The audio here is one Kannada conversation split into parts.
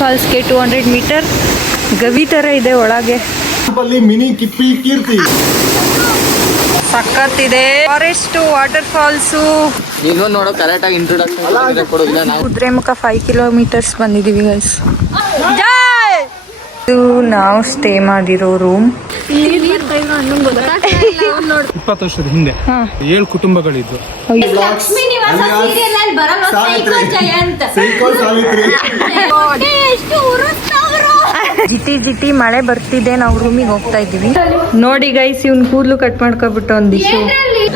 ಫಾಲ್ಸ್ಗೆ ಟೂ ಹಂಡ್ರೆಡ್ ಮೀಟರ್ ಗವಿ ತರ ಇದೆ ಒಳಗೆ. ಅಲ್ಲಿ ಮಿನಿ ಕಿಪ್ಪಿ ಕೀರ್ತಿ. ಸಖತ್ತಿದೆ. ಫಾರೆಸ್ಟ್ ವಾಟರ್ ಫಾಲ್ಸು ನೀನು ನೋಡೋ ಕರೆಕ್ಟ್ ಆಗಿ ಇಂಟ್ರೊಡಕ್ಷನ್ ಕೊಡೋದಿಲ್ಲ ನಾವು. ಕುದುರೆಮುಖ ಫೈವ್ ಕಿಲೋಮೀಟರ್ಸ್ ಬಂದಿದೀವಿ ಗೈಸ್ ಇದು ನಾವು ಸ್ಟೇ ಮಾಡಿರೋ ರೂಮ್ ಇಪ್ಪತ್ತು ವರ್ಷದ ಹಿಂದೆ ಏಳು ಕುಟುಂಬಗಳಿದ್ದು. ಅಲ್ಲಿ ಜಿಟಿ ಜಿಟಿ ಮಳೆ ಬರ್ತಿದೆ ನಾವು ರೂಮಿಗೆ ಹೋಗ್ತಾ ಇದೀವಿ ನೋಡಿ ಗೈಸ್ ಇವ್ನ ಕೂದಲು ಕಟ್ ಮಾಡ್ಕೊಬಿಟ್ಟು ಒಂದಿಷ್ಟು.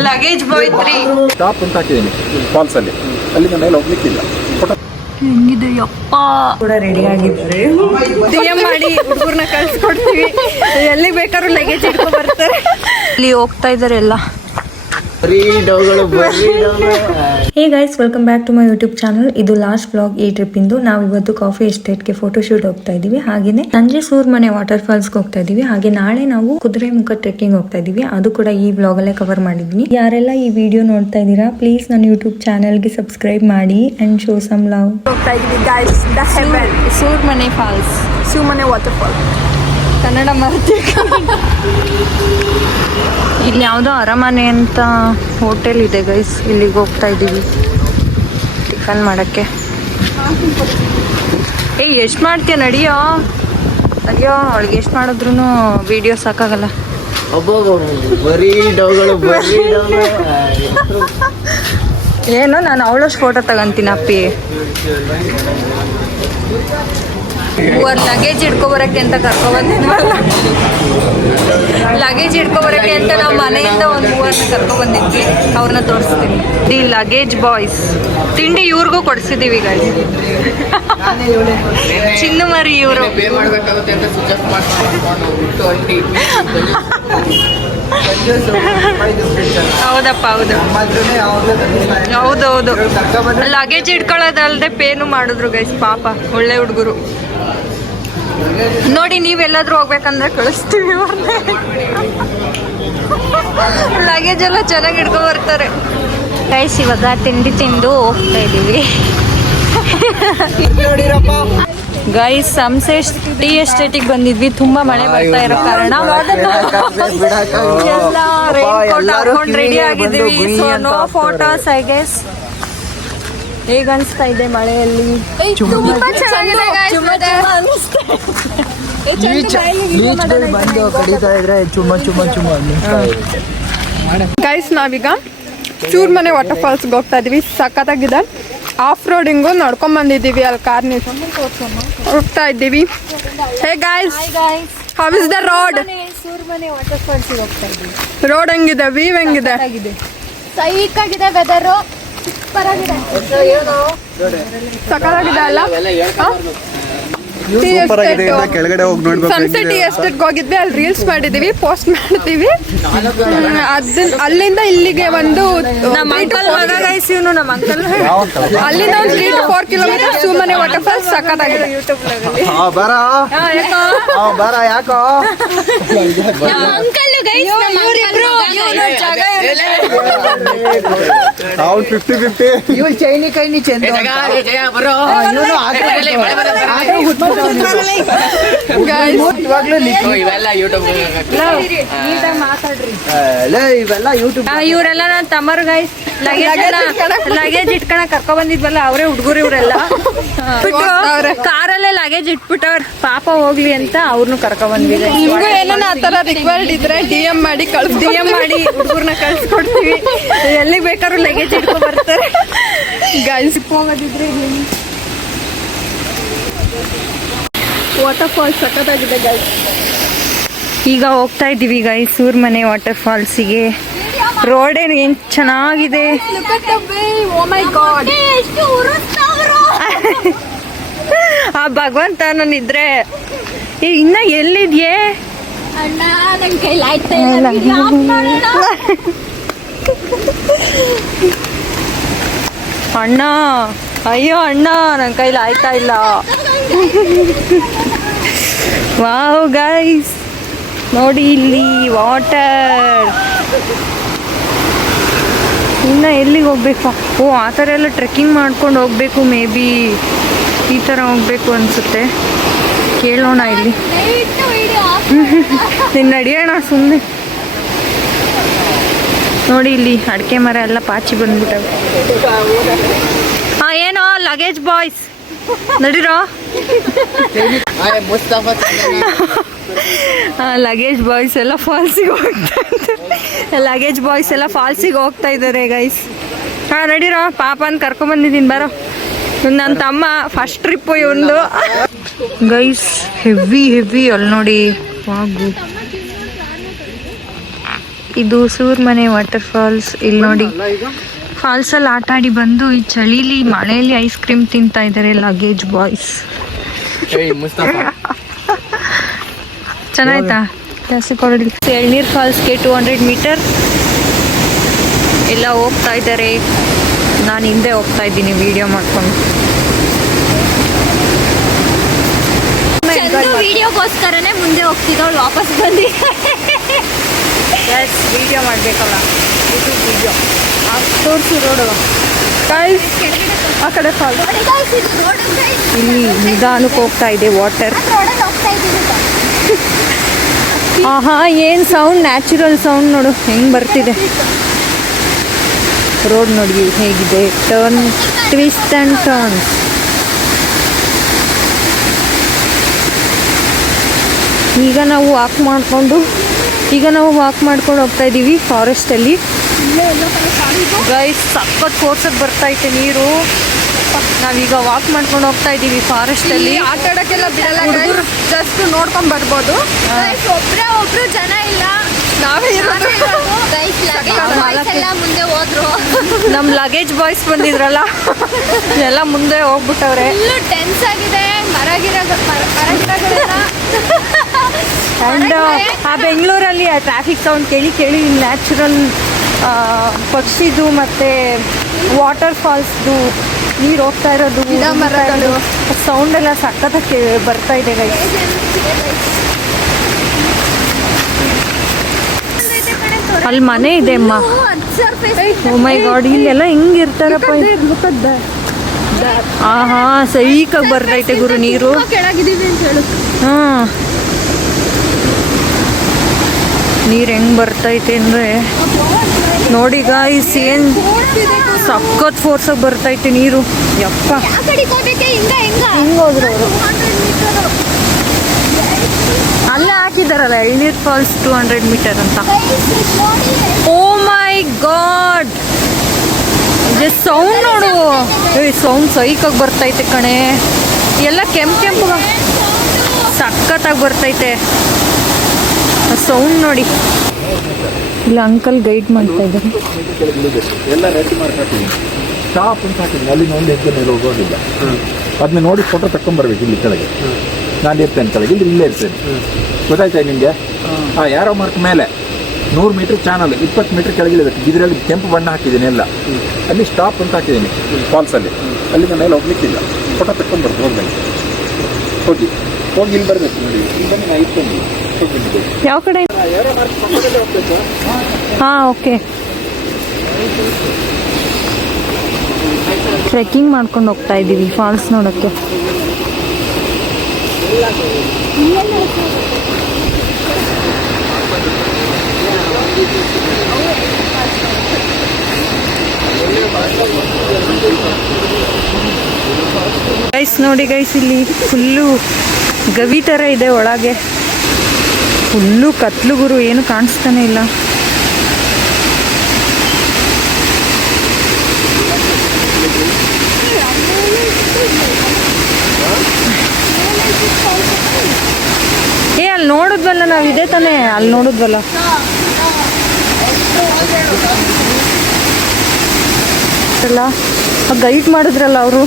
ಲಗೇಜ್ ಬಾಯ್ ತ್ರೀ ಸ್ಟಾಪ್ ಅಂತ ಹಾಕಿದ್ದೀನಿ ಫಾಲ್ಸ್ ಅಲ್ಲಿ. ಅಲ್ಲಿಂದ ಮೇಲೆ ಹೋಗ್ಲಿಕ್ಕಿಲ್ಲ. ಹೆಂಗಿದೆ ಯಪ್ಪ. ಕೂಡ ರೆಡಿ ಆಗಿದ್ದಾರೆ. ಡಿಎಂ ಮಾಡಿ ಹುಡುಗರ್ನ ಕಳ್ಸ್ಕೊಡ್ತೀವಿ. ಎಲ್ಲಿ ಬೇಕಾದ್ರೂ ಲಗೇಜ್ ಇಟ್ಕೊಂಡ್ ಬರ್ತಾರೆ. ಇಲ್ಲಿ ಹೋಗ್ತಾ ಇದಾರೆ ಎಲ್ಲ ಬರೀ ಡೌಗಳು ಬರೀ ಡೌಗಳು hey guys welcome back to my YouTube channel ಇದು ಲಾಸ್ಟ್ ಬ್ಲಾಗ್ ಈ ಟ್ರಿಪ್ ಇಂದು. ನಾವು ಇವತ್ತು ಕಾಫಿ ಎಸ್ಟೇಟ್ಗೆ ಫೋಟೋ ಶೂಟ್ ಹೋಗ್ತಾ ಇದೀವಿ. ಹಾಗೇನೆ ಸಂಜೆ ಸೂರ್ಮನೆ ವಾಟರ್ ಫಾಲ್ಸ್ಗೆ ಹೋಗ್ತಾ ಇದೀವಿ. ಹಾಗೆ ನಾಳೆ ನಾವು ಕುದುರೆ ಮುಖ ಟ್ರೆಕ್ಕಿಂಗ್ ಹೋಗ್ತಾ ಇದೀವಿ. ಅದು ಕೂಡ ಈ ಬ್ಲಾಗ್ ಅಲ್ಲೇ ಕವರ್ ಮಾಡಿದೀನಿ ಯಾರೆಲ್ಲ ಈ ವಿಡಿಯೋ ನೋಡ್ತಾ ಇದೀರಾ ಪ್ಲೀಸ್ ನನ್ನ ಯೂಟ್ಯೂಬ್ ಚಾನಲ್ಗೆ ಸಬ್ಸ್ಕ್ರೈಬ್ ಮಾಡಿ ಅಂಡ್ ಶೋ ಸಮ್ ಲವ್ ಹೋಗ್ತಾ ಇದೀವಿ guys the heaven Soormane falls ಸುಮನೆ ವಾಟರ್ ಫಾಲ್ ಕನ್ನಡ ಮರ್ತಿ ಇಲ್ಲಿ ಯಾವುದೋ ಅರಮನೆ ಅಂತ ಹೋಟೆಲ್ ಇದೆ ಗೈಸ್ ಇಲ್ಲಿಗೆ ಹೋಗ್ತಾ ಇದ್ದೀವಿ. ಟಿಫನ್ ಮಾಡೋಕ್ಕೆ. ಏಯ್ ಎಷ್ಟು ಮಾಡ್ತೀಯ? ನಡಿಯೋ? ಅಯ್ಯೋ ಅವಳಿಗೆ ಎಷ್ಟು ಮಾಡಿದ್ರು ವಿಡಿಯೋ ಸಾಕಾಗಲ್ಲ. ಒಬ್ಬೊಬ್ಬ ಬರೀ ಡೌಗಳು ಬರೀ ಡೌಗಳು. ಏನು ನಾನು ಅವಳಷ್ಟು ಫೋಟೋ ತಗೊಂತೀನಿ ಅಪ್ಪಿ. ಮೂವರ್ ಲಗೇಜ್ ಇಟ್ಕೊಬರಕ್ಕೆ ಅಂತ ಕರ್ಕೊಬಂದಿದ್ವಲ್ಲ? ಲಗೇಜ್ ಇಟ್ಕೊಬರಕ್ಕೆ ಅಂತ ನಾವು ಮನೆಯಿಂದ ಒಂದು ಮೂವರ್ನ ಕರ್ಕೊಬಂದಿದ್ವಿ, ಅವ್ರನ್ನ ತೋರಿಸ್ತೀವಿ. ದಿ ಲಗೇಜ್ ಬಾಯ್ಸ್ ತಿಂಡಿ ಇವ್ರಿಗೂ ಕೊಡಿಸಿದೀವಿ ಗಾಡಿ ಚಿನ್ನು ಮರಿ ಇವರು. ಹೌದಪ್ಪ, ಹೌದು. ಹೌದೌದು. ಲಗೇಜ್ ಇಟ್ಕೊಳ್ಳೋದಲ್ದೆ ಪೇನು ಮಾಡಿದ್ರು ಗೈಸ್ ಪಾಪ, ಒಳ್ಳೆ ಹುಡುಗರು. ನೋಡಿ ನೀವೆಲ್ಲಾದ್ರೂ ಹೋಗ್ಬೇಕಂದ್ರೆ ಕಳಿಸ್ತೀವಿ ಲಗೇಜ್ ಎಲ್ಲ ಚೆನ್ನಾಗಿ ಇಟ್ಕೊ ಬರ್ತಾರೆ. ಗೈಸ್ ಇವಾಗ ತಿಂಡಿ ತಿಂದು ಹೋಗ್ತಾ ಇದ್ದೀವಿ ಗೈಸ್ ಸಂಸೆ ಟೀ ಎಸ್ಟೇಟಿಗೆ ಬಂದಿದ್ವಿ. ತುಂಬಾ ಮಳೆ ಬರ್ತಾ ಇರೋ ಕಾರಣ. ರೆಡಿ ಆಗಿದ್ದೀವಿ. So no photos I guess ಹೇಗ ಅನ್ಸ್ತಾ ಇದೆ ಮಳೆಯಲ್ಲಿ? ತುಂಬಾ ಚೆನ್ನಾಗಿದೆ guys, ಮತ್ತೆ. ಬಂದು ಕಡಿತಾ ಇದ್ರೆ ಚುಮ್ಮ ಚುಮ್ಮ ಚುಮ್ಮ ಗೈಸ್ ನಾವೀಗ ಚೂರ್ಮನೆ ವಾಟರ್ ಫಾಲ್ಸ್ಗೆ ಹೋಗ್ತಾ ಇದೀವಿ. ಸಖತ್ತಾಗಿದೆ. ಆಫ್ ರೋಡಿಂಗು ನಡ್ಕೊಂಡ್ ಬಂದಿದ್ದೀವಿ ಅಲ್ಲಿ ಕಾರ್ ಹೋಗ್ತಾ ಇದ್ದೀವಿ. Hey guys how is the road road ಹೆಂಗಿದೆ? ವೀವ್ ಹೆಂಗಿದೆ? ಸೈಕ್ ಆಗಿದೆ ವೆದರು ಸೂಪರ್ ಆಗಿದೆ ಸಖತ್ತಾಗಿದೆ ಅಲ್ಲ ಕೆಳಗಡೆ ಹೋಗಿ ನೋಡ್ಬೇಕು ಸನ್ಸೆಟ್ ಹೋಗಿದ್ವಿ ಅಲ್ಲಿ ರೀಲ್ಸ್ ಮಾಡಿದೀವಿ ಪೋಸ್ಟ್ ಮಾಡ್ತೀವಿ. ಅಲ್ಲಿಂದ ಇಲ್ಲಿಗೆ ಒಂದು ನಮ್ಮ ಅಂಕಲ್ ಮಗ ಗೈಸ್ ಇವನು ನಮ್ಮ ಅಂಕಲ್ ಅಲ್ಲಿಂದ ಒಂದು ತ್ರೀ ಟು ಫೋರ್ ಕಿಲೋಮೀಟರ್ ಸುಮ್ಮನೆ ವಾಟರ್ ಫಾಲ್ಸ್ ಸಖತ್ತಾಗಿದೆ. ಬರ. ಬರ ಯಾಕೋ? ಅಂಕಲ್ ಗೈಸ್ ಅವ್ನು ಫಿಫ್ಟಿ ಫಿಫ್ಟಿ ಇವಳು ಚೈನಿ ಕೈನಿ ಚಂದ ಜಯ ಬರೋ. ಇವಾಗ್ಲೂ ಇವೆಲ್ಲ ಯೂಟ್ಯೂಬ್ ಇವೆಲ್ಲ ಯೂಟ್ಯೂಬ್ ಇವರೆಲ್ಲ ನನ್ನ ತಮ್ಮರು ಗೈಸ್ ಲಗೇಜ್ ಲಗೇಜ್ ಇಟ್ಕೊಳಕ್ ಕರ್ಕೊ ಬಂದಿದ್ವಲ್ಲ ಅವರೇ ಹುಡುಗರು ಇವರೆಲ್ಲ. ಕಾರಲ್ಲೇ ಲಗೇಜ್ ಇಟ್ಬಿಟ್ಟವ್ರ. ಪಾಪ ಹೋಗ್ಲಿ ಅಂತ ಅವ್ರನ್ನು ಕರ್ಕೊ ಬಂದಿದೆ ನಿಮ್ಗೂ ಏನಾನ ಆ ತರ ರಿಕ್ವೈರ್ಡ್ ಇದ್ರೆ ಡಿ ಎಂ ಮಾಡಿ ಕಳ್ಸಿ ಡಿ ಎಂ ಮಾಡಿ ಹುಡುಗರ್ನ ಕಳ್ಸ್ಕೊಡ್ತೀವಿ. ಎಲ್ಲಿ ಬೇಕಾದ್ರೂ ಲಗೇಜ್ ಇಟ್ಕೊ ಬರ್ತಾರೆ. ಗೈಸ್ ಹೋಗೋದಿದ್ರೆ ವಾಟರ್ ಫಾಲ್ಸ್ ಸಖತ್ತಾಗಿದೆ ಗೈಸ್ ಈಗ ಹೋಗ್ತಾ ಇದ್ದೀವಿ ಗೈಸ್ ಸೂರ್ಮನೆ ವಾಟರ್ ಫಾಲ್ಸಿಗೆ ರೋಡ್ ಏನ್ ಚೆನ್ನಾಗಿದೆ? ಆ ಭಗವಂತ ನಾನಿದ್ರೆ ಇನ್ನ ಎಲ್ಲಿದ್ಯೆ. ಅಣ್ಣ ಅಯ್ಯೋ ಅಣ್ಣ ನನ್ನ ಕೈಲಿ ಆಯ್ತಾ ಇಲ್ಲ. ವಾವ್ ಗೈಸ್ ನೋಡಿ ಇಲ್ಲಿ ವಾಟರ್ ಇನ್ನ ಎಲ್ಲಿಗೆ ಹೋಗ್ಬೇಕು? ಓ, ಆ ಥರ ಎಲ್ಲ ಟ್ರೆಕ್ಕಿಂಗ್ ಮಾಡ್ಕೊಂಡು ಹೋಗ್ಬೇಕು ಮೇ ಬಿ ಈ ಥರ ಹೋಗ್ಬೇಕು ಅನಿಸುತ್ತೆ. ಕೇಳೋಣ ಇಲ್ಲಿ. ನಿನ್ನ ನಡೆಯೋಣ ಸುಮ್ಮನೆ ನೋಡಿ ಇಲ್ಲಿ ಅಡಿಕೆ ಮರ ಎಲ್ಲ ಪಾಚಿ ಬಂದ್ಬಿಟ್ಟವೆ. ಹಾಂ ಏನೋ ಲಗೇಜ್ ಬಾಯ್ಸ್ ನಡೀರೋ? ಲಗೇಜ್ ಬಾಯ್ಸ್ ಎಲ್ಲ ಫಾಲ್ಸಿಗೆ ಹೋಗ್ತಾ ಲಗೇಜ್ ಬಾಯ್ಸ್ ಎಲ್ಲ ಫಾಲ್ಸಿಗೆ ಹೋಗ್ತಾ ಇದ್ದಾರೆ ಗೈಸ್ ಹಾಂ ನಡೀರೋ? ಅಂತ ಕರ್ಕೊಂಬಂದಿದ್ದೀನಿ ಬರೋ. ನನ್ನ ತಮ್ಮ ಫಸ್ಟ್ ಟ್ರಿಪ್ ಇವಂದು ಗೈಸ್ ಹೆವಿ ಹೆವಿ ಅಲ್ಲಿ ನೋಡಿ. ವಾಗು. ಇದು ಸೂರ್ಮನೆ ವಾಟರ್ ಫಾಲ್ಸ್ ಇಲ್ಲಿ ನೋಡಿ. ಫಾಲ್ಸ್ ಅಲ್ಲಿ ಆಟ ಆಡಿ ಬಂದು ಈ ಚಳಿಲಿ ಮಳೆಯಲ್ಲಿ ಐಸ್ ಕ್ರೀಮ್ ತಿಂತಾ ಇದಾರೆ ಲಗೇಜ್ ಬಾಯ್ಸ್ ಚೆನ್ನಾಯ್ತಾ? ಎಳ್ನೀರ್ ಫಾಲ್ಸ್ಗೆ ಟೂ ಹಂಡ್ರೆಡ್ ಮೀಟರ್ ಎಲ್ಲ ಹೋಗ್ತಾ ಇದ್ದಾರೆ ನಾನು ಹಿಂದೆ ಹೋಗ್ತಾ ಇದ್ದೀನಿ ವಿಡಿಯೋ ಮಾಡ್ಕೊಂಡು. ವಿಡಿಯೋಗೋಸ್ಕರನೇ ಮುಂದೆ ಹೋಗ್ತಿದ್ದವಳು ವಾಪಸ್ ಬಂದಿ ಎಸ್ ವಿಡಿಯೋ ಮಾಡಬೇಕಲ್ಲ. ಯೂಟ್ಯೂಬ್ ವಿಡಿಯೋ ಗೈಸ್ ಆ ಕಡೆ ಇಲ್ಲಿ ನಿಧಾನಕ್ಕೆ ಹೋಗ್ತಾ ಇದೆ ವಾಟರ್ ಆಹಾ, ಏನು ಸೌಂಡ್ ನ್ಯಾಚುರಲ್ ಸೌಂಡ್ ನೋಡು, ಹೆಂಗೆ ಬರ್ತಿದೆ? ರೋಡ್ ನೋಡಿ, ಹೇಗಿದೆ? ಟರ್ನ್ ಟ್ವಿಸ್ಟ್ ಆ್ಯಂಡ್ ಟರ್ನ್ ಈಗ ನಾವು ವಾಕ್ ಮಾಡಿಕೊಂಡು, ಈಗ ನಾವು ವಾಕ್ ಮಾಡ್ಕೊಂಡು ಹೋಗ್ತಾ ಇದ್ದೀವಿ ಫಾರೆಸ್ಟಲ್ಲಿ ಗೈಸ್ ಸಖತ್ ಬರ್ತಾ ಬರ್ತೈತೆ ನೀರು. ನಾವೀಗ ವಾಕ್ ಮಾಡ್ಕೊಂಡು ಹೋಗ್ತಾ ಇದೀವಿ ಫಾರೆಸ್ಟ್ ಅಲ್ಲಿ. ಆಟ ಆಡಕ್ಕೆಲ್ಲ ಬಿಡಲ್ಲ ಜಸ್ಟ್ ನೋಡ್ಕೊಂಡ್ ಬರ್ಬೋದು. ಒಬ್ರೇ ಒಬ್ರು ಜನ ಇಲ್ಲ. ನಾವೇ ಗೈಸ್ ಲಗೇಜ್ ಎಲ್ಲ ಮುಂದೆ ಹೋದ್ರು. ನಮ್ಮ ಲಗೇಜ್ ಬಾಯ್ಸ್ ಬಂದಿದ್ರಲ್ಲ. ಎಲ್ಲ ಮುಂದೆ ಹೋಗ್ಬಿಟ್ಟವ್ರೆ. ಟೆನ್ಸ್ ಆಗಿದೆ. ಆ ಬೆಂಗಳೂರಲ್ಲಿ ಆ ಟ್ರಾಫಿಕ್ ಸೌಂಡ್ ಕೇಳಿ ಕೇಳಿ ನ್ಯಾಚುರಲ್ ಪಕ್ಷಿದು ಮತ್ತು ವಾಟರ್ ಫಾಲ್ಸ್ದು ನೀರು ಹೋಗ್ತಾ ಇರೋದು. ಸೌಂಡ್ ಎಲ್ಲ ಸಕ್ಕತ್ತಕ್ಕೆ ಬರ್ತಾ ಇದೆ ಅಲ್ಲಿ ಮನೆ ಇದೆ ಅಮ್ಮ. ಓ ಮೈ ಗಾಡ್ ಇಲ್ಲೆಲ್ಲ ಹೆಂಗಿರ್ತಾರಪ್ಪ ಆಹಾ ಸೈಕಾಗಿ ಬರ್ತೈತೆ ಗುರು ನೀರು. ಹಾ. ನೀರು ಹೆಂಗ್ ಬರ್ತೈತೆ ಅಂದ್ರೆ. ನೋಡಿ ಗಾಯ್ಸ್ ಏನ್ ಸಖತ್ ಫೋರ್ಸಾಗಿ ಬರ್ತೈತೆ ನೀರು. ಯಪ್ಪ. ಹೋದ್ರು ಅವರು. ಅಲ್ಲೇ ಹಾಕಿದಾರಲ್ಲ, Elneer falls two hundred meter ಅಂತ. Oh my god! ಸೌಂಡ್ ನೋಡು. ಏ ಸೌಂಡ್ ಸೈಕಾಗಿ ಬರ್ತೈತೆ ಕಣೆ. ಎಲ್ಲ ಕೆಂಪು ಕೆಂಪು ಸಖತ್ತಾಗಿ ಬರ್ತೈತೆ ಸೌಂಡ್ ನೋಡಿ. ಇಲ್ಲ ಅಂಕಲ್ ಗೈಡ್ ಮಾಡ್ತಾ ಇದ್ದಾರೆ. ಎಲ್ಲ ರೆಡಿ ಮಾಡ್ಕೊಳ್ತೀನಿ ಹಾಕಿದ್ದೀನಿ. ಸ್ಟಾಪ್ ಅಂತ ಹಾಕಿದ್ದೀನಿ. ಅಲ್ಲಿಂದ ಒಂದು ಹೆಜ್ಜೆ ಮೇಲೆ ಹೋಗೋದಿಲ್ಲ. ಅದನ್ನ ನೋಡಿ ಫೋಟೋ ತಕೊಂಡ್ಬರ್ಬೇಕು ಇಲ್ಲಿ ಕೆಳಗೆ. ನಾನು ಇರ್ತೇನೆ ಕೆಳಗೆ. ಇಲ್ಲಿ ಇಲ್ಲೇ ಇರ್ತೇನೆ. ಗೊತ್ತಾಯ್ತಾ ನಿಮಗೆ ಹಾಂ ಯಾರೋ ಮಾರ್ಕ್ ಮೇಲೆ. ನೂರು ಮೀಟ್ರ್ ಚಾನಲ್ ಇಪ್ಪತ್ತು ಮೀಟ್ರ್ ಕೆಳಗಿಳಿಬೇಕು ಇದರಲ್ಲಿ ಕೆಂಪು ಬಣ್ಣ ಹಾಕಿದ್ದೀನಿ ಎಲ್ಲ. ಅಲ್ಲಿ ಸ್ಟಾಪ್ ಅಂತ ಹಾಕಿದ್ದೀನಿ. ಫಾಲ್ಸಲ್ಲಿ ಅಲ್ಲಿಂದ ಮೇಲೆ ಹೋಗ್ಲಿಕ್ಕಿಲ್ಲ. ಫೋಟೋ ತಕೊಂಡ್ಬರ್ದು ಹೋಗ್ಬೇಕು. ಹೋಗಿ. ಹೋಗಿ ಇಲ್ಲಿ ಬರಬೇಕು. ನೋಡಿ ಇಲ್ಲಿ ನಾ ಯಾವ ಕಡೆ? ಹಾಂ ಓಕೆ. ಟ್ರೆಕ್ಕಿಂಗ್ ಮಾಡ್ಕೊಂಡು ಹೋಗ್ತಾ ಇದ್ದೀವಿ ಫಾಲ್ಸ್ ನೋಡೋಕ್ಕೆ. ಗೈಸ್ ನೋಡಿ ಗೈಸ್ ಇಲ್ಲಿ ಫುಲ್ಲು ಗವಿ ಥರ ಇದೆ ಒಳಗೆ. ಫುಲ್ಲು ಕತ್ಲು ಗುರು, ಏನು ಕಾಣಿಸ್ತಾನೆ ಇಲ್ಲ. ಏ, ಅಲ್ಲಿ ನೋಡಿದ್ವಲ್ಲ ನಾವು ಇದೇ ತಾನೇ? ಅಲ್ಲಿ ನೋಡಿದ್ವಲ್ಲ. ಅಲ್ಲ ಗೈಡ್ ಮಾಡಿದ್ರಲ್ಲ ಅವರು.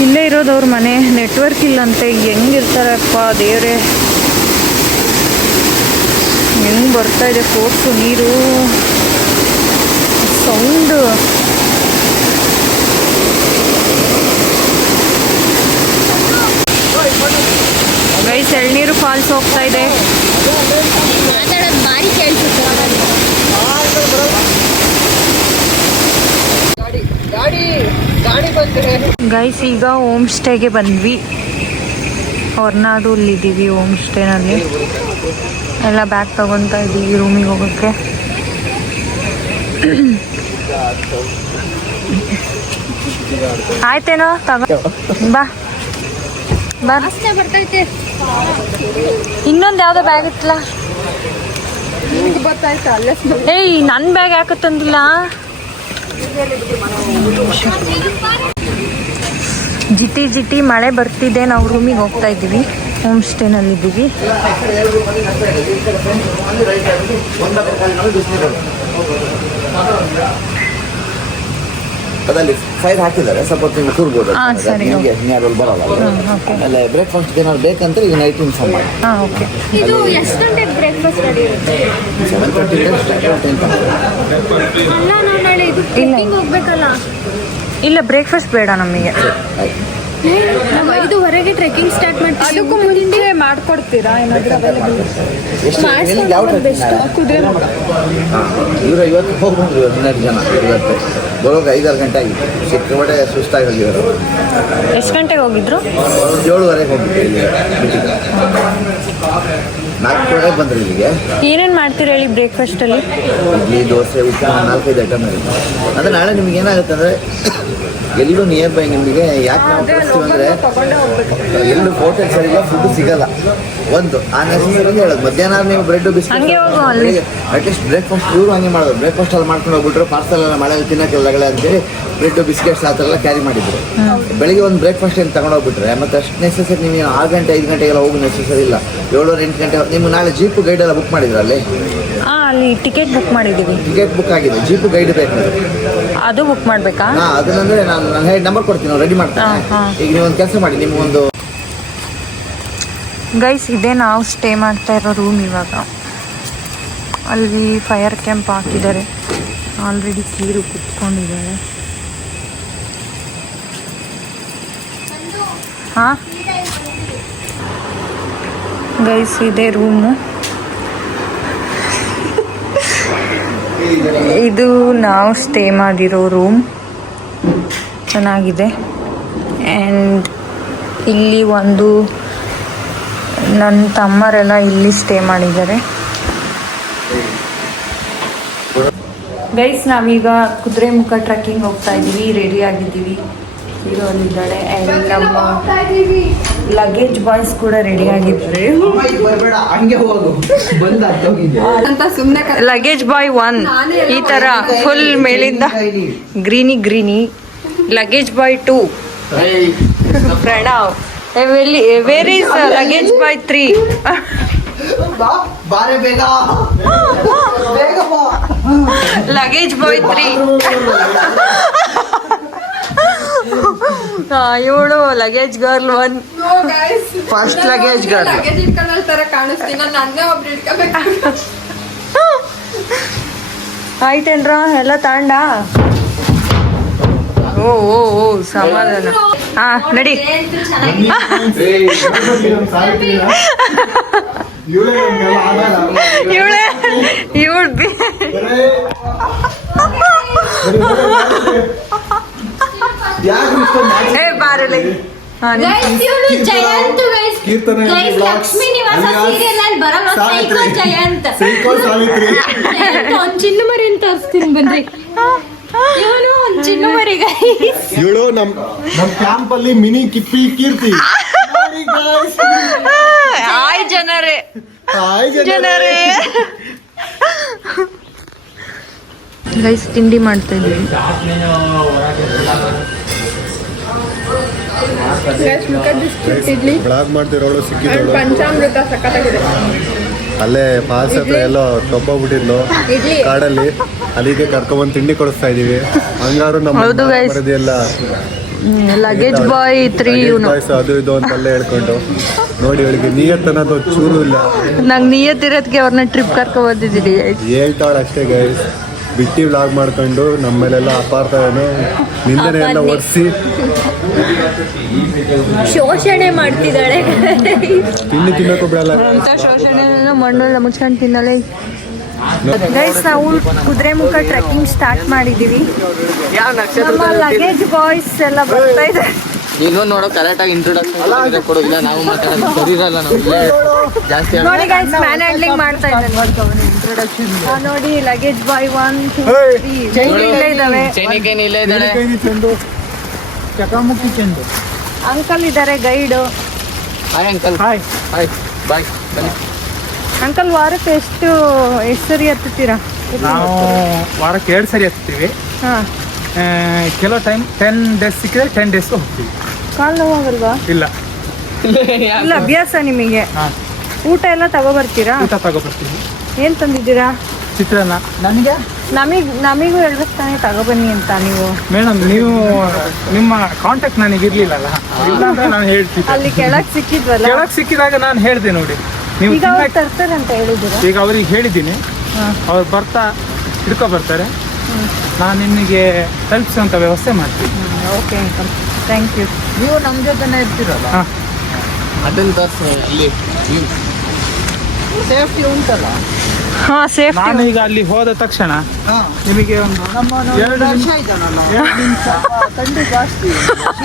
ಇಲ್ಲೇ ಇರೋದು ಅವ್ರ ಮನೆ. ನೆಟ್ವರ್ಕ್ ಇಲ್ಲಂತೆ. ಹೆಂಗಿರ್ತಾರಪ್ಪ ದೇವ್ರೆ. ಹೆಂಗ್ ಬರ್ತಾ ಇದೆ ಫೋರ್ಸು ನೀರು. ಸೌಂಡು ಗೈಸ್ ಎಳ್ನೀರು ಫಾಲ್ಸ್ ಹೋಗ್ತಾ ಇದೆ. ಭಾರಿ ಕೇಳಿಸುತ್ತೆ ಗೈಸ್ ಈಗ ಹೋಮ್ ಸ್ಟೇಗೆ ಬಂದ್ವಿ. ಹೊರನಾಡೂಲ್ಲಿದ್ದೀವಿ ಹೋಮ್ ಸ್ಟೇನಲ್ಲಿ ಎಲ್ಲ ಬ್ಯಾಗ್ ತಗೊತಾ ಇದ್ದೀವಿ ರೂಮಿಗೆ ಹೋಗೋಕ್ಕೆ. ಆಯ್ತೇನೋ ತಗೋ. ಬಾ. ಬಾ. ಬರ್ತೈತೆ ಇನ್ನೊಂದು ಯಾವುದೋ ಬ್ಯಾಗ್ ಇತ್ತಲ್ಲ? ಏಯ್ ನನ್ನ ಬ್ಯಾಗ್ ಯಾಕೆ ತಂದಿಲ್ಲ? ಜಿಟಿ ಜಿಟಿ ಮಳೆ ಬರ್ತಿದೆ ನಾವು ರೂಮಿಗೆ ಹೋಗ್ತಾ ಇದ್ದೀವಿ. ಹೋಮ್ ಸ್ಟೇನಲ್ಲಿ ಇದ್ದೀವಿ. ಅದಲ್ಲಿ ಸೈಡ್ ಹಾಕಿದ್ದಾರೆ ಸಪೋಸ್ ನೀವು ಕೂರ್ಬೋದು ನಿಮಗೆ ಬರಲ್ಲ ಆಮೇಲೆ ಬ್ರೇಕ್ಫಾಸ್ಟ್ ಏನಾದ್ರು ಈಗ ನೈಟ್ ಇನ್ಫಾರ್ಮ್ ಮಾಡಿ ಸೆವೆನ್ ತರ್ಟಿ ಅಲ್ಲ ನಾಳೆ ಹೋಗ್ಬೇಕಲ್ಲ? ಇಲ್ಲ ಬ್ರೇಕ್ಫಾಸ್ಟ್ ಬೇಡ ನಮಗೆ. ನಾವು ಐದುವರೆಗೆ ಟ್ರೆಕ್ಕಿಂಗ್ ಸ್ಟಾರ್ಟ್ ಮಾಡ್ತೀವಿ. ಅದಕ್ಕೂ ಮುಂಚೆ ಮಾಡ್ಕೊಡ್ತೀರಾ? ಏನಾದರೂ ಕುದುರೆ ಇವರು ಇವತ್ತು ಹೋಗ್ಬಂದ್ರು ಇವತ್ತು ಜನ ಇವತ್ತು ಬರೋಗ ಐದಾರು ಗಂಟೆ ಆಗಿತ್ತು ಸಿಕ್ಕಾಪಟ್ಟೆ ಸುಸ್ತಾಗಿ ಹೋಗಿದ್ರು ಎಷ್ಟು ಗಂಟೆಗೆ ಹೋಗಿದ್ರು? ಏಳುವರೆಗೆ ಹೋಗಿದ್ದೆ ಇಲ್ಲಿ ಬಂದ್ರಿ ಇಲ್ಲಿಗೆ? ಏನೇನು ಮಾಡ್ತೀರಾ ಹೇಳಿ ಬ್ರೇಕ್ಫಾಸ್ಟಲ್ಲಿ? ಇಡ್ಲಿ ದೋಸೆ ಉಪ್ಪು ನಾಲ್ಕೈದು ಐಟಮ್ ಇರುತ್ತೆ. ಅಂದರೆ ನಾಳೆ ನಿಮ್ಗೆ ಏನಾಗುತ್ತೆ ಅಂದರೆ ಎಲ್ಲೂ ನಿಯರ್ ಬೈ ನಿಮಗೆ ಯಾಕೆ ನಾವು ಕಳಿಸ್ತೀವಿ ಅಂದರೆ ಎಲ್ಲೂ ಹೋಟೆಲ್ ಸರಿ ಇಲ್ಲ ಫುಡ್ ಸಿಗಲ್ಲ. ಒಂದು ಆ ನೆಸೆಸರಿ ಹೇಳೋದು. ಮಧ್ಯಾಹ್ನ ನೀವು ಬ್ರೆಡ್ ಹಂಗೆ ಹೋಗು ಅಲ್ಲಿ. ಬಿಸ್ಕೆಟ್ ಅಟ್ಲೀಸ್ಟ್ ಬ್ರೇಕ್ಫಾಸ್ಟ್ ಇವರು ಹಂಗೆ ಮಾಡೋದು. ಬ್ರೇಕ್ಫಾಸ್ಟ್ ಅಲ್ಲಿ ಮಾಡ್ಕೊಂಡು ಹೋಗ್ಬಿಟ್ರು ಪಾರ್ಸಲ್ ಎಲ್ಲ ಮಳೆಯಲ್ಲಿ ತಿನ್ನೋಕ್ಕೆಲ್ಲ ಅಂತೇಳಿ ಬ್ರೆಡ್ ಬಿಸ್ಕೆಟ್ಸ್ ಆ ಥರ ಎಲ್ಲ ಕ್ಯಾರಿ ಮಾಡಿದ್ರು. ಬೆಳಿಗ್ಗೆ ಒಂದು ಬ್ರೇಕ್ಫಾಸ್ಟ್ ಏನು ತಗೊಂಡೋಗ್ಬಿಟ್ರೆ ಮತ್ತೆ ಅಷ್ಟು ನೆಸೆಸರಿ ನೀವು ಆರು ಗಂಟೆ ಐದು ಗಂಟೆಗೆಲ್ಲ ಹೋಗಿ ನೆಸೆಸರಿ ಇಲ್ಲ. ಏಳುವರೆ ಎಂಟು ಗಂಟೆ ನಿಮ್ಗೆ ನಾಳೆ ಜೀಪ್ ಗೈಡ್ ಎಲ್ಲ ಬುಕ್ ಮಾಡಿದ್ರು ಅಲ್ಲಿ? ಹಾಂ ಅಲ್ಲಿ ಟಿಕೆಟ್ ಬುಕ್ ಮಾಡಿದ್ದೀವಿ ಟಿಕೆಟ್ ಬುಕ್ ಆಗಿದೆ. ಜೀಪ್ ಗೈಡ್ ಬೇಕು ಅದು. ಬುಕ್ ಮಾಡಬೇಕಾ? ಹಾ ಅದನ್ನಂದ್ರೆ ನಾನು ನಾನು ಹೇಳಿ ನಂಬರ್ ಕೊಡ್ತೀನಿ ರೆಡಿ ಮಾಡ್ತೀನಿ. ಹಾ, ಹಾ. ಈಗ ನೀವು ಒಂದು ಕೆಲಸ ಮಾಡಿ ನಿಮ್ಗೊಂದು ಗೈಸ್ ಇದೇ ನಾವು ಸ್ಟೇ ಮಾಡ್ತಾ ಇರೋ ರೂಮ್ ಇವಾಗ. ಅಲ್ಲಿ ಫೈರ್ ಕ್ಯಾಂಪ್ ಹಾಕಿದ್ದಾರೆ. ಆಲ್ರೆಡಿ ಕೀರು ಕುತ್ಕೊಂಡಿದ್ದಾರೆ. ಹಾಂ? ಗೈಸ್ ಇದೆ ರೂಮು ಇದು ನಾವು ಸ್ಟೇ ಮಾಡಿರೋ ರೂಮ್ ಚೆನ್ನಾಗಿದೆ. ಆ್ಯಂಡ್ ಇಲ್ಲಿ ಒಂದು ನನ್ನ ತಮ್ಮರೆಲ್ಲ ಇಲ್ಲಿ ಸ್ಟೇ ಮಾಡಿದ್ದಾರೆ. ಗೈಸ್ ನಾವೀಗ ಕುದುರೆಮುಖ ಟ್ರೆಕ್ಕಿಂಗ್ ಹೋಗ್ತಾ ಇದ್ದೀವಿ ರೆಡಿ ಆಗಿದ್ದೀವಿ. ಹೀರೋ ಅಲ್ಲಿದ್ದಾಳೆ ಆ್ಯಂಡ್ ನಮ್ಮ ಲಗೇಜ್ ಬಾಯ್ಸ್ ಕೂಡ ರೆಡಿ ಆಗಿದ್ದಾರೆ. ಬರಬೇಡ ಹಂಗೆ ಹೋಗು. ಬಂದ ಅಂತ ಸುಮ್ಮನೆ ಲಗೇಜ್ ಬಾಯ್ ಒನ್ ಈ ತರ ಫುಲ್ ಮೇಲಿಂದ ಗ್ರೀನಿ ಗ್ರೀನಿ luggage boy two Pranav. Where is luggage boy three ಬಾರೆ ಬೇಗ ಬೇಗ ಬಾ ಲಗೇಜ್ ಬಾಯ್ ತ್ರೀ ಇವಳು luggage girl one first luggage girl luggage ಇಟ್ಕೊಂಡಲ್ ತರ ಕಾಣಿಸ್ತೀನಿ ನಾನು ನನ್ನೇ ಒಬ್ರು ಇಟ್ಕೋಬೇಕು. ಆಯ್ತೇನ್ರ ಎಲ್ಲ ತಾಂಡ? ಓ ಓ ಓ ಸಮಾಧಾನ. ಹಾ ನಡಿ. ಇವಳೆ ಇವಳು ಏ ಬಾರಲಿ. ಜಯಂತ್ ಬನ್ರಿ. ಇವನು ಒಂದ್ ಚಿನ್ನ ಮರಿ ಗೈಸ್ ಇವಳು ನಮ್ ನಮ್ ಕ್ಯಾಂಪ್ ಅಲ್ಲಿ ಮಿನಿ ಕಿಪ್ಪಿ ಕೀರ್ತಿ. ಆಯ್ ಜನರೇ. ಆಯ್ ಜನರೇ. ಗೈಸ್ ತಿಂಡಿ ಮಾಡ್ತಾ ಇದ್ದೀವಿ ಬ್ಲಾಗ್ ಮಾಡ್ತಿರೋಳು ಅಂಡ್ ಸಿಕ್ಕಿದಳು ಪಂಚಾಮೃತ ಸಖತ್ತಾಗಿದೆ. ಅಲ್ಲೇ ಪಾಸ್ ಹತ್ರ ಎಲ್ಲೋ ತೊಬ್ಬಬಿಟ್ಟಿದ್ಲು ಇಡ್ಲಿ. ಕಾಡಲ್ಲಿ. ಅಲ್ಲಿಗೆ ಕರ್ಕೊಂಡ್ಬಂದು ತಿಂಡಿ ಕೊಡಿಸ್ತಾ ಇದೀವಿ ಹಂಗಾರು ನಮ್ಮ ಹೌದು guys. ಎಲ್ಲ ಲಗೇಜ್ ಬಾಯ್ ತ್ರೀ ಇವನು. ಅದು ಇದು ಅಂತೆಲ್ಲ ಹೇಳ್ಕೊಂಡು. ನೋಡಿ ಅವಳಿಗೆ ನಿಯತ್ ಅನ್ನೋದು ಚೂರು ಇಲ್ಲ. ನಂಗೆ ನಿಯತ್ತಿರೋದಕ್ಕೆ ಅವ್ರನ್ನ ಟ್ರಿಪ್ ಕರ್ಕೊ ಬಂದಿದ್ದೀರಿ ಹೇಳ್ತಾಳೆ ಅಷ್ಟೇ ಗೈಸ್ ಬಿಟ್ಟಿ ವ್ಲಾಗ್ ಮಾಡ್ಕೊಂಡು ನಮ್ಮ ಮೇಲೆಲ್ಲ ಅಪಾರ್ಥ ಏನು ನಿಂದನೆ ಎಲ್ಲ ಒರೆಸಿ ಶೋಷಣೆ ಮಾಡ್ತಿದ್ದಾಳೆ. ತಿಂಡಿ ತಿನ್ನೋಕ್ಕೂ ಬಿಡಲ್ಲ. ಅಂತ ಶೋಷಣೆ ಮಣ್ಣು ಮುಚ್ಕೊಂಡು ತಿನ್ನಲೇ. ಗೈಸ್ ನಾವು ಕುದುರೆಮುಖ ಟ್ರೆಕ್ಕಿಂಗ್ ಸ್ಟಾರ್ಟ್ ಮಾಡಿದೀವಿ. ನಮ್ಮ ಲಗೇಜ್ ಬಾಯ್ಸ್ ಎಲ್ಲ ಬರ್ತಾ ಇದೆ. ನೀನು ನೋಡೋ ಕರೆಕ್ಟ್ ಆಗಿ ಇಂಟ್ರೊಡಕ್ಷನ್ ಕೊಡೋದಿಲ್ಲ ನಾವು ಮಾತಾಡೋದು ಜಾಸ್ತಿ ನೋಡಿ ಗೈಸ್ ಮ್ಯಾನ್ ಹ್ಯಾಂಡ್ಲಿಂಗ್ ಮಾಡ್ತಾ ನೋಡಿ luggage boy one two three ಇಲ್ಲೇ ಇದಾವೆ ಚೈನಿಕೇನು ಇಲ್ಲೇ ಇದ್ದಾಳೆ. ಅಂಕಲ್ ಇದ್ದಾರೆ guide hi uncle hi hi bye ಬನ್ನಿ. ಅಂಕಲ್ ವಾರಕ್ಕೆ ಎಷ್ಟು ಎಷ್ಟು ಸರಿ ಹತ್ತುತ್ತೀರಾ? ನಾವು ವಾರಕ್ಕೆ ಎರಡು ಸರಿ ಹತ್ತೀವಿ ಹಾ. ಕೆಲವು ಟೈಮ್ ಟೆನ್ ಡೇಸ್ ಸಿಕ್ಕಿದ್ರೆ ಟೆನ್ ಡೇಸ್ ಹೋಗ್ತೀವಿ. ಕಾಲ್ ನೋವಾಗಲ್ವಾ ಇಲ್ಲ. ಇಲ್ಲ ಅಭ್ಯಾಸ ನಿಮಗೆ. ಹಾ. ಊಟ ಎಲ್ಲ ತಗೋಬರ್ತೀರಾ? ಊಟ ತಗೋಬರ್ತೀವಿ. ಏನು ತಂದಿದ್ದೀರಾ? ಚಿತ್ರಾನ್ನ. ನನಗೆ ನಮಗೆ ನಮಿಗೂ ಹೇಳ್ಬೇಕು ತಾನೇ ತಗೊಬನ್ನಿ ಅಂತ ನೀವು. ಮೇಡಮ್ ನೀವು ನಿಮ್ಮ ಕಾಂಟ್ಯಾಕ್ಟ್ ನನಗೆ ಇರಲಿಲ್ಲಲ್ಲ. ಇಲ್ಲ ಅಂದ್ರೆ ನಾನು ಹೇಳ್ತಿದ್ದೆ. ಅಲ್ಲಿ ಕೆಳಗೆ ಸಿಕ್ಕಿದ್ವಲ್ಲ? ಕೆಳಗೆ ಸಿಕ್ಕಿದಾಗ ನಾನು ಹೇಳ್ದೆ ನೋಡಿ. ನೀವು ಈಗ ಅವ್ರು ಅಂತ ಹೇಳಿದ್ದೀರಾ? ಈಗ ಅವ್ರಿಗೆ ಹೇಳಿದ್ದೀನಿ. ಅವ್ರು ಬರ್ತಾ ಹಿಡ್ಕೊ ಬರ್ತಾರೆ. ನಾನು ನಿಮಗೆ ತಲುಪಿಸುವಂಥ ವ್ಯವಸ್ಥೆ ಮಾಡ್ತೀನಿ. ಓಕೆ ಅಂಕಲ್ ಥ್ಯಾಂಕ್ ಯು ನೀವು ನಮ್ಮ ಜೊತೆನೇ ಇರ್ತೀರಲ್ಲ? ಹಾ. ಅದನ್ನ ತೋರಿಸಿ ಅಲ್ಲಿ ಸೇಫ್ಟಿ ಉಂಟಲ್ಲ? ಹಾ ಸೇಫ್ ನಾನು ಈಗ ಅಲ್ಲಿ ಹೋದ ತಕ್ಷಣ ನಿಮಗೆ ಒಂದು ಎರಡು ನಿಮಿಷ ಎರಡು ನಿಮಿಷ.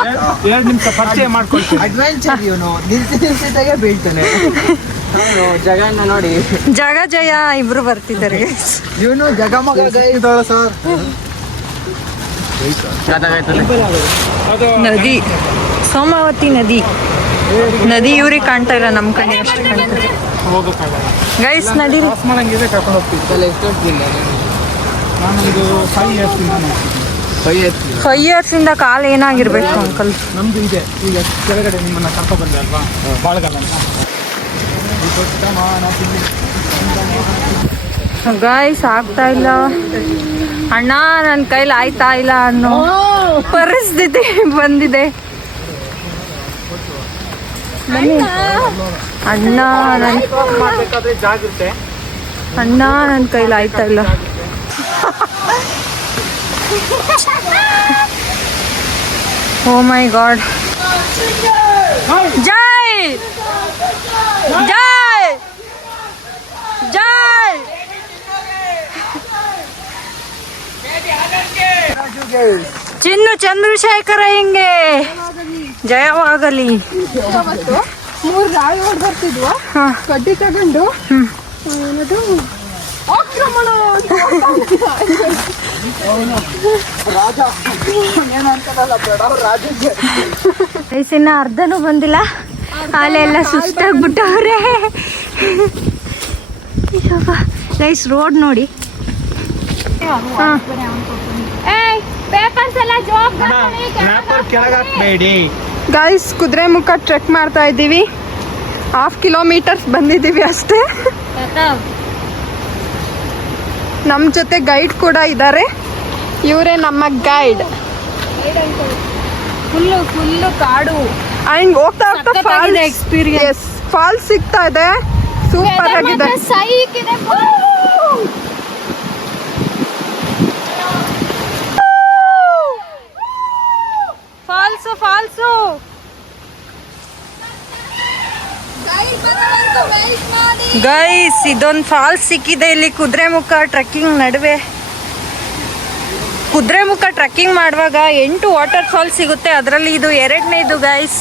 ಎರಡು- ಎರಡು ನಿಮಿಷ ಪರಿಚಯ ಮಾಡ್ಕೊಳ್ತೀನಿ. ಅಡ್ವೆಂಚರ್ ಇವನು ನಿಲ್ಸಿ ನಿಲ್ಸಿದಾಗೆ ಬೀಳ್ತಾನೆ ಜಗನ್ನ ನೋಡಿ. ಜಗ ಜಯ ಇಬ್ರು ಬರ್ತಿದ್ದಾರೆ. ಇವನು ಜಗಮಗ ಇದ್ದಾಳ ಸರ್. ಅದು ನದಿ. ಸೋಮಾವತಿ ನದಿ. ನದಿ ಇವ್ರಿಗೆ ಕಾಣ್ತಾ ಇಲ್ಲ ನಮ್ಮ ಕಡೆ ಅಷ್ಟು ಹೋಗೋಕ್ಕಾಗಲ್ಲ ಗೈಸ್ ನದಿ ಕರ್ಕೊಂಡು ನಾನೊಂದು ಫೈವ್ ಇಯರ್ಸ್ ಇಂದ ಕಾಲ್ ಏನಾಗಿರ್ಬೇಕು ಅಂಕಲ್ ನಮ್ದು ಇದೆ. ಈಗ ಕೆಳಗಡೆ ನಿಮ್ಮನ್ನ ಕರ್ಕೊ ಬಂದೆ ಅಲ್ವಾ? ಬಾಳ್ಗಲ್ ಅಂತ. ಗಾಯ್ಸ್ ಆಗ್ತಾ ಇಲ್ಲ. ಅಣ್ಣ ನನ್ನ ಕೈಲಿ ಆಯ್ತಾ ಇಲ್ಲ ಅನ್ನೋ ಪರಿಸ್ಥಿತಿ ಬಂದಿದೆ. ಅಣ್ಣ ನನ್ ಜಾಗ್ರತೆ ಅಣ್ಣ ನನ್ನ ಕೈಲಿ ಆಯ್ತಾ ಇಲ್ಲ. ಓ ಮೈ ಗಾಡ್ ಜೈ ಜೈ! ಜೈ! ಚಿನ್ನು ಚಂದ್ರಶೇಖರ ಹಿಂಗೆ. ಜಯವಾಗಲಿ. ಮೂರು ರಾಯಿ ಹೊಡ್ ಬರ್ತಿದ್ವು ಕಡ್ಡಿ ತಗೊಂಡು ಏನದು ಆಕ್ರಮಣ ರಾಜ ವಯಸ್ಸಿನ ಅರ್ಧನೂ ಬಂದಿಲ್ಲ. ಅಲ್ಲೆಲ್ಲ ಸುಸ್ತಾಗ್ಬಿಟ್ಟವ್ರೆ. ಗೈಸ್ ರೋಡ್ ನೋಡಿ. ಗೈಸ್ ಕುದುರೆ ಮುಖ ಟ್ರೆಕ್ ಮಾಡ್ತಾ ಇದ್ದೀವಿ. ಹಾಫ್ ಕಿಲೋಮೀಟರ್ಸ್ ಬಂದಿದ್ದೀವಿ ಅಷ್ಟೇ. ನಮ್ಮ ಜೊತೆ ಗೈಡ್ ಕೂಡ ಇದ್ದಾರೆ ಇವರೇ ನಮ್ಮ ಗೈಡ್ ಫುಲ್ಲು ಫುಲ್ಲು ಕಾಡು. ಅಂಡ್ ಹೋಗ್ತಾ ಹೋಗ್ತಾ ಫಾಲ್ಸ್ ಎಕ್ಸ್ಪೀರಿಯನ್ಸ್ ಫಾಲ್ಸ್ ಸಿಗ್ತಾ ಇದೆ. ಸೂಪರ್ ಆಗಿದೆ. ಫಾಲ್ಸು ಫಾಲ್ಸು ಗೈಸ್ ಇದೊಂದು ಫಾಲ್ಸ್ ಸಿಕ್ಕಿದೆ ಇಲ್ಲಿ. ಕುದುರೆಮುಖ ಟ್ರೆಕ್ಕಿಂಗ್ ನಡುವೆ. ಕುದುರೆಮುಖ ಟ್ರೆಕ್ಕಿಂಗ್ ಮಾಡುವಾಗ ಎಂಟು ವಾಟರ್ ಫಾಲ್ಸ್ ಸಿಗುತ್ತೆ. ಅದರಲ್ಲಿ ಇದು ಎರಡನೇದು ಗೈಸ್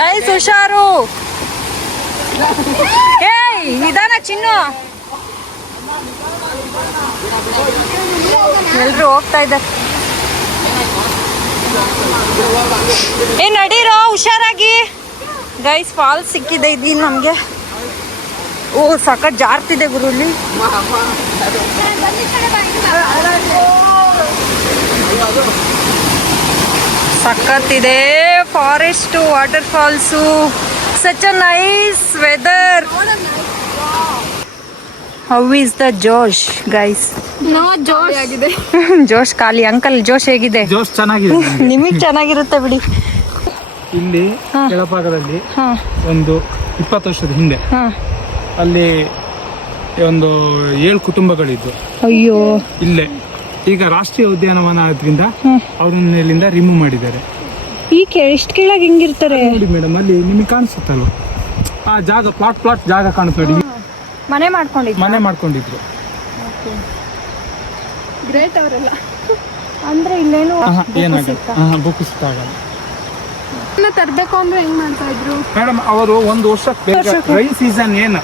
ಗೈಸ್ ಹುಷಾರು ಏಯ್ ನಿಧಾನ ಚಿನ್ನು. ಎಲ್ರು ಹೋಗ್ತಾ ಇದ್ದಾರೆ. ಏ ನಡೀರೋ ಹುಷಾರಾಗಿ. ಗೈಸ್ ಫಾಲ್ ಸಿಕ್ಕಿದೆ ಇದೀನ್ ನಮಗೆ. ಓ ಸಖತ್ ಜಾರ್ತಿದೆ ಗುರುಲಿ ಸಖತ್ತಿದೆ. Forest water falls. Such a nice weather how is the Josh guys no ಜೋಶ್. ಆಗಿದೆ ಜೋಶ್ ಖಾಲಿ. ಅಂಕಲ್ ಜೋಶ್ ಹೇಗಿದೆ? ಜೋಶ್ ಚೆನ್ನಾಗಿದೆ. ನಮ್ಗೆ. ಚೆನ್ನಾಗಿರುತ್ತೆ ಬಿಡಿ. ಇಲ್ಲಿ ಕೆಳಭಾಗದಲ್ಲಿ ಹಾ. ಒಂದು ಇಪ್ಪತ್ತು ವರ್ಷದ ಹಿಂದೆ ಹಾ. ಅಲ್ಲಿ ಒಂದು ಏಳು ಕುಟುಂಬಗಳಿದ್ದು. ಅಯ್ಯೋ. ಇಲ್ಲೇ. ಈಗ ರಾಷ್ಟ್ರೀಯ ಉದ್ಯಾನವನ ಆದ್ರಿಂದ ಅವ್ರನ್ನ ಇಲ್ಲಿಂದ ರಿಮೂವ್ ಮಾಡಿದ್ದಾರೆ. ಈ ಎಷ್ಟು ಕೇಳಾಗ ಹೆಂಗಿರ್ತಾರೆ ನೋಡಿ ಮೇಡಮ್ ಅಲ್ಲಿ ನಿಮಗೆ ಕಾಣಿಸುತ್ತಲ್ವ? ಆ ಜಾಗ ಪ್ಲಾಟ್ ಪ್ಲಾಟ್ ಜಾಗ ಕಾಣುತ್ತೆ ನೋಡಿ ಮನೆ ಮಾಡ್ಕೊಂಡಿದ್ರು? ಮನೆ ಮಾಡ್ಕೊಂಡಿದ್ರು. ಗ್ರೇಟ್ ಅವರೆಲ್ಲ. ಅಂದ್ರೆ ಇಲ್ಲೇನು ಏನಾಗಲ್ಲ. ಬುಕ್ ಆಗಲ್ಲ. ತರಬೇಕು ಅಂದ್ರೆ ಹೆಂಗ್ ಮಾಡ್ತಾ ಇದ್ರು? ಮೇಡಮ್ ಅವರು ಒಂದು ವರ್ಷ ರೈನ್ ಸೀಸನ್ ಏನು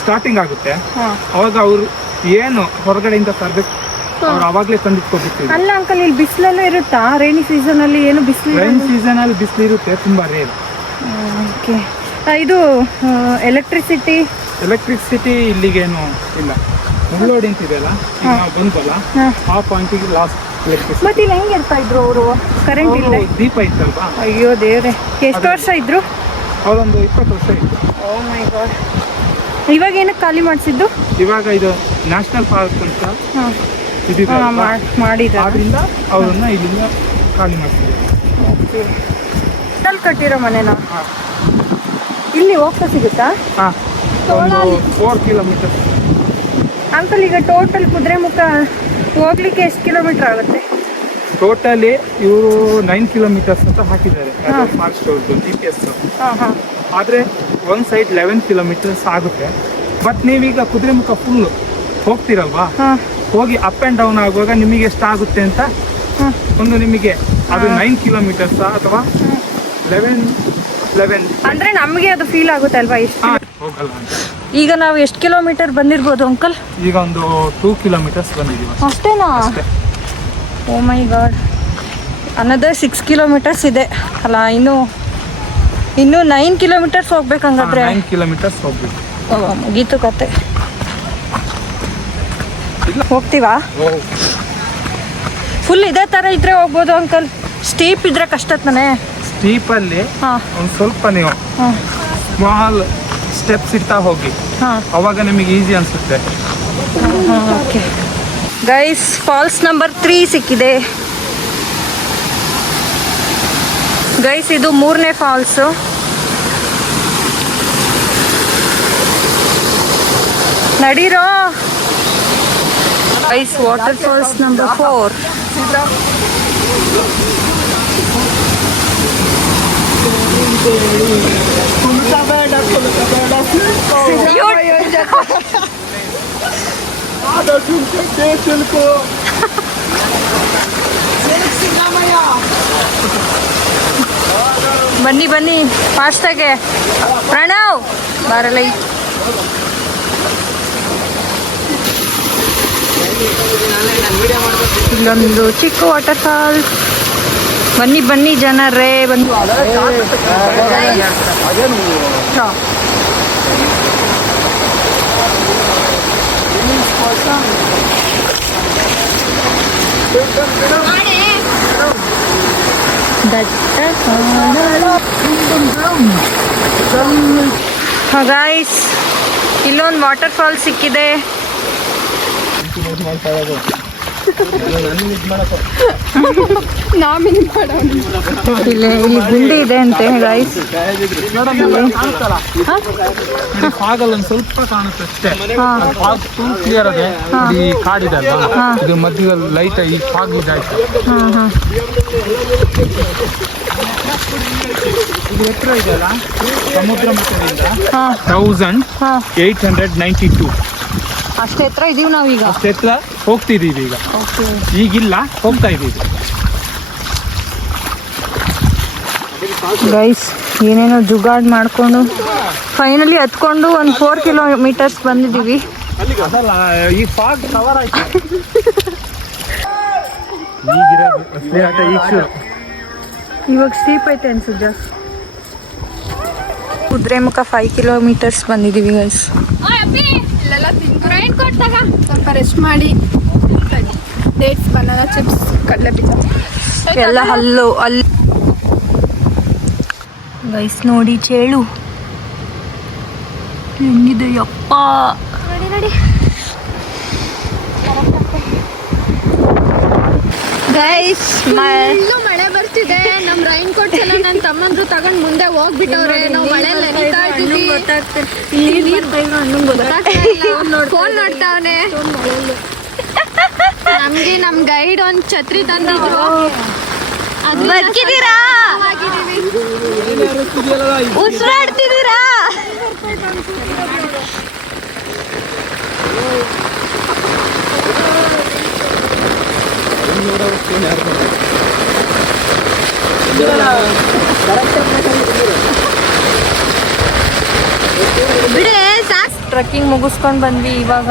ಸ್ಟಾರ್ಟಿಂಗ್ ಆಗುತ್ತೆ. ಅವಾಗ ಅವರು ಏನು ಹೊರಗಡೆಯಿಂದ ತರಬೇಕು? ಅವ್ರು ಅವಾಗಲೇ ತಂದಿಟ್ಕೊಬಿಡ್ತೀವಿ ಅಲ್ಲ ಅಂಕಲ್ ಇಲ್ಲಿ ಬಿಸಿಲೆಲ್ಲ ಇರುತ್ತಾ? ರೈನಿ ಸೀಸನ್ ಅಲ್ಲಿ ಏನು ಬಿಸಿಲು ರೈನ್ ಸೀಸನ್ ಅಲ್ಲಿ ಬಿಸಿಲು ಇರುತ್ತೆ ತುಂಬಾ ರೇರ್ ಓಕೆ ಇದು ಎಲೆಕ್ಟ್ರಿಸಿಟಿ ಎಲೆಕ್ಟ್ರಿಸಿಟಿ ಇಲ್ಲಿಗೇನು ಇಲ್ಲ. ಮುಳ್ಳೋಡಿ ಅಂತ ಇದೆಯಲ್ಲ ಈಗ ನಾವು ಬಂದ್ವಲ್ಲ? ಆ ಪಾಯಿಂಟಿಗೆ ಲಾಸ್ಟ್ ಮತ್ತೆ ಇಲ್ಲಿ ಹೆಂಗ್ ಇರ್ತಾ ಇದ್ರು ಅವರು? ಕರೆಂಟ್ ಇಲ್ಲ? ದೀಪ ಇತ್ತಲ್ವಾ? ಅಯ್ಯೋ ದೇವ್ರೆ ಎಷ್ಟು ವರ್ಷ ಇದ್ರು? ಅವರೊಂದು ಇಪ್ಪತ್ತು ವರ್ಷ ಇತ್ತು. ಓ ಮೈ ಗಾಡ್ ಇವಾಗ ಏನಕ್ಕೆ ಖಾಲಿ ಮಾಡಿಸಿದ್ದು? ಇವಾಗ ಇದು ನ್ಯಾಷನಲ್ ಪಾರ್ಕ್ ಅಂತ ಇದಿದೆ ಅಲ್ವಾ? ಮಾಡಿದ ಆದ್ರಿಂದ ಅವರನ್ನ ಇಲ್ಲಿಂದ ಖಾಲಿ ಮಾಡ್ತಿದ್ದಾರೆ. ಅಲ್ಲಿ ಕಟ್ಟಿರೋ ಮನೆನ? ಇಲ್ಲಿ ಹೋಗ್ತಾ ಸಿಗುತ್ತಾ? ಹಾ. ಫೋರ್ ಕಿಲೋಮೀಟರ್ ಅಂಕಲ್ ಈಗ ಟೋಟಲ್ ಕುದುರೆಮುಖ ಹೋಗ್ಲಿಕ್ಕೆ ಎಷ್ಟು ಕಿಲೋಮೀಟರ್ ಆಗುತ್ತೆ? ಟೋಟಲಿ ಇವರು ನೈನ್ ಕಿಲೋಮೀಟರ್ಸ್ ಅಂತ ಹಾಕಿದ್ದಾರೆ. ಫಾಸ್ಟ್ ಜಿ ಪಿ ಎಸ್ ಹಾಂ ಹಾಂ. ಆದರೆ ಒಂದು ಸೈಡ್ ಲೆವೆನ್ ಕಿಲೋಮೀಟರ್ಸ್ ಆಗುತ್ತೆ. ಬಟ್ ನೀವೀಗ ಕುದುರೆಮುಖ ಫುಲ್ ಹೋಗ್ತೀರಲ್ವಾ? ಹಾಂ. ಹೋಗಿ ಅಪ್ ಆ್ಯಂಡ್ ಡೌನ್ ಆಗುವಾಗ ನಿಮಗೆ ಎಷ್ಟಾಗುತ್ತೆ ಅಂತ? ಒಂದು ನಿಮಗೆ ಅದು ನೈನ್ ಕಿಲೋಮೀಟರ್ಸ್ ಅಥವಾ ಲೆವೆನ್ ಲೆವೆನ್ ಅಂದ್ರೆ ನಮಗೆ ಅದು ಫೀಲ್ ಆಗುತ್ತೆ ಅಲ್ವಾ ಎಷ್ಟು? ಹೋಗಲ್ಲ ಈಗ ನಾವು ಎಷ್ಟು ಕಿಲೋಮೀಟರ್ ಬಂದಿರ್ಬೋದು ಅಂಕಲ್ ಈಗ ಒಂದು ಟೂ ಕಿಲೋಮೀಟರ್ಸ್ ಬಂದಿದ್ದೀವಿ. ಅಷ್ಟೇನಾ? ಓ my god another six kilometres ಇದೆ. ಅಲ್ಲ ಇನ್ನು ಇನ್ನು ನೈನ್ ಕಿಲೋಮೀಟರ್ಸ್ ಹೋಗ್ಬೇಕಂಗಾದ್ರೆ? ನೈನ್ ಕಿಲೋಮೀಟರ್ಸ್ ಹೋಗ್ಬೇಕು. ಮುಗೀತು ಕತೆ. ಹೋಗ್ತೀವಾ? ಫುಲ್ ಇದೇ ತರ ಇದ್ರೆ ಹೋಗ್ಬೋದು ಅಂಕಲ್ ಸ್ಟೀಪ್ ಇದ್ರೆ ಕಷ್ಟ ತಾನೆ? ಸ್ಟೀಪ್ ಅಲ್ಲಿ ಒಂದು ಸ್ವಲ್ಪ ನೀವು ಸ್ಮಾಲ್ ಸ್ಟೆಪ್ಸ್ ಇಡ್ತಾ ಹೋಗಿ. ಹಾಂ. ಅವಾಗ ನಿಮಗೆ ಈಸಿ ಅನಿಸುತ್ತೆ. Okay guys falls number three ಸಿಕ್ಕಿದೆ. ಗೈಸ್ ಇದು ಮೂರನೇ falls ನಡೀರೋ? Guys water falls number four ಬನ್ನಿ ಬನ್ನಿ ಫಾಸ್ಟಾಗೆ ಪ್ರಣವ್ ಬಾರಲ್ಲ ಇಲ್ಲೊಂದು ಚಿಕ್ಕ ವಾಟರ್ ಫಾಲ್ಸ್ ಬನ್ನಿ ಬನ್ನಿ ಜನರೇ ಬಂದು. ಗಾಯ್ಸ್ ಇಲ್ಲೊಂದು ವಾಟರ್ ಫಾಲ್ ಸಿಕ್ಕಿದೆ ಇಲ್ಲಿ ಇಲ್ಲಿ ಗುಂಡಿ ಇದೆ ಅಂತೆ ಫಾಗ್ ಫುಲ್ ಕ್ಲಿಯರ್ ಇದು ಮಧ್ಯದಲ್ಲಿ ಲೈಟ್ ಈ ಫಾಗ್ ಸಮುದ್ರ ಮಟ್ಟದಿಂದ ತೌಸಂಡ್ ಹಾಂ ಏಯ್ಟ್ ಹಂಡ್ರೆಡ್ ನೈಂಟಿ ಟೂ ಅಷ್ಟು ಎತ್ತರ ಇದೀವಿ ನಾವೀಗ. ಅಷ್ಟು ಎತ್ತರ ಹೋಗ್ತಿದ್ದೀವಿ ಈಗ. ಓಕೆ ಈಗಿಲ್ಲ ಹೋಗ್ತಾ ಇದ್ದೀವಿ ಗೈಸ್ ಏನೇನೋ ಜುಗಾಡ್ ಮಾಡ್ಕೊಂಡು ಫೈನಲಿ ಹತ್ಕೊಂಡು ಒಂದು ಫೋರ್ ಕಿಲೋಮೀಟರ್ಸ್ ಬಂದಿದ್ದೀವಿ. ಈ ಫಾಗ್ ಕವರ್ ಆಯ್ತು. ಇವಾಗ ಸ್ಟೀಪ್ ಐತೆ ಅನ್ಸುತ್ತೆ. ಕುದುರೆಮುಖ ಫೈವ್ ಕಿಲೋಮೀಟರ್ಸ್ ಬಂದಿದ್ದೀವಿ ಗೈಸ್ ಇಲ್ಲೆಲ್ಲ ರೈನ್ ಸ್ವಲ್ಪ ರೆಸ್ಟ್ ಮಾಡಿ. ಡೇಟ್ಸ್ ಬನಾನ ಚಿಪ್ಸ್ ಕಡಲೆ ಬೀಜ ಎಲ್ಲ ಹಲ್ಲು ಅಲ್ಲಿ ಗೈಸ್ ನೋಡಿ ಚೇಳು. ಹೆಂಗಿದೆ ಯಪ್ಪ. ಗೈಸ್ ಮೈ ಮಳೆ. ಗೊತ್ತಿದೆ ನಮ್ ರೈನ್ ಕೋಟ್ ಎಲ್ಲ ನನ್ ತಮ್ಮಂದ್ರು ತಗೊಂಡ್ ಮುಂದೆ ಹೋಗ್ಬಿಟ್ಟವ್ರೆ. ನಾವ್ ಮಳೆ ಫೋನ್ ಮಾಡ್ತಾವನೆ ನಮ್ಗೆ ನಮ್ ಗೈಡ್ ಒಂದ್ ಛತ್ರಿ ತಂದಿದ್ರು. ಬದುಕಿದೀರಾ ಉಸಿರಾಡ್ತಿದ್ದೀರಾ? ಬಿಡೆ ಸಾಸ್. ಟ್ರೆಕ್ಕಿಂಗ್ ಮುಗಿಸ್ಕೊಂಡು ಬಂದ್ವಿ ಇವಾಗ.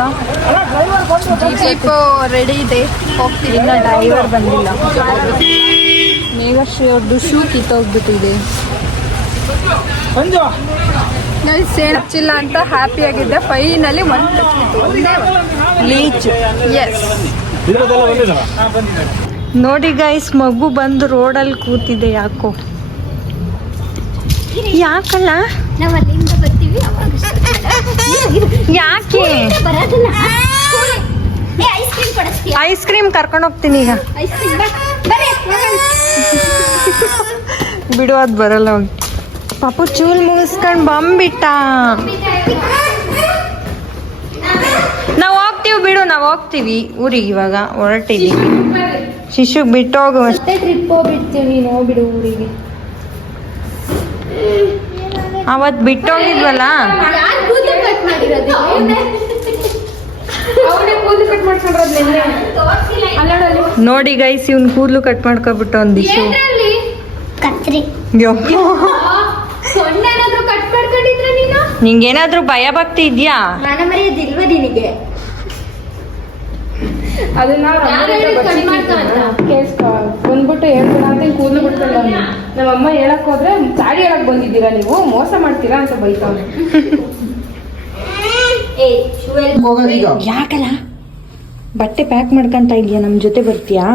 ಜೀಪ್ ರೆಡಿ ಇದೆ. ಹೋಗ್ತೀವಿ. ಇನ್ನ ಡ್ರೈವರ್ ಬಂದಿಲ್ಲ. ಮೇಘಶ್ರೀ ಅವ್ರದ್ದು ಶೂ ಕಿತ್ತೋಗ್ಬಿಟ್ಟಿದೆ ಸೇರ್ಚಿಲ್ಲ ಅಂತ ಹ್ಯಾಪಿ ಆಗಿದ್ದೆ. ಫೈನಲಿ ಒಂದು ಒಂದೇ ಲೀಚ್ ಎಸ್ ನೋಡಿ ಗೈಸ್ ಮಗು ಬಂದು ರೋಡಲ್ಲಿ ಕೂತಿದೆ ಯಾಕೋ. ಯಾಕಲ್ಲ? ನಾವ್ ಅಲ್ಲಿಂದ ಬರ್ತೀವಿ ಅವಾಗ ಯಾಕೆ? ಐಸ್ ಕ್ರೀಮ್ ಕರ್ಕೊಂಡು ಹೋಗ್ತೀನಿ ಈಗ. ಬಿಡು ಅದು ಬರಲ್ಲ ಹೋಗಿ. ಪಾಪು ಚೂಲ್ ಮುಗಿಸ್ಕೊಂಡು ಬಂದ್ಬಿಟ್ಟ. ನಾವು ಹೋಗ್ತೀವಿ ಬಿಡು ನಾವು ಹೋಗ್ತೀವಿ ಊರಿಗೆ ಇವಾಗ ಹೊರಟಿದ್ದೀವಿ ಶಿಶುಗ್ ಬಿಟ್ಟು ಹೋಗು ಮತ್ತೆ ಟ್ರಿಪ್ ಹೋಗ್ಬಿಡ್ತೀವಿ ನೋಡ್ಬಿಡು ಊರಿಗೆ. ಅವತ್ತು ಬಿಟ್ಟೋಗಿದ್ವಲ್ಲ? ಯಾರು ಕೂದಲು ಕಟ್ ಮಾಡಿರೋದು? ನೋಡಿ ಗೈಸ್ ಇವ್ನ ಕೂದಲು ಕಟ್ ಮಾಡ್ಕೊಬಿಟ್ಟು ಮಾಡ್ಕೊಂಡಿದ್ರ ನೀನು? ನಿಂಗೇನಾದ್ರೂ ಭಯ ಭಕ್ತಿ ಇದೆಯಾ? ಮಾನ ಮರ್ಯಾದಿಲ್ವ ನಿನಗೆ? ಅದನ್ನ ಕೇಳಿಸ್ಕೊ ಬಂದ್ಬಿಟ್ಟು ಹೇಳ್ಬೇಡ ಅಂತ ಕೂದಲು ನಮ್ಮ ನಮ್ಮಮ್ಮ ಹೇಳಕ್ ಹೋದ್ರೆ ಸಾಡಿ ಹೇಳಕ್ ಬಂದಿದ್ದೀರಾ ನೀವು? ಮೋಸ ಮಾಡ್ತೀರಾ ಅಂತ ಬೈತಾವ್ ಯಾಕಲ್ಲ? ಬಟ್ಟೆ ಪ್ಯಾಕ್ ಮಾಡ್ಕೊಂತ ಇದೀಯಾ? ನಮ್ಮ ಜೊತೆ ಬರ್ತೀಯಾ?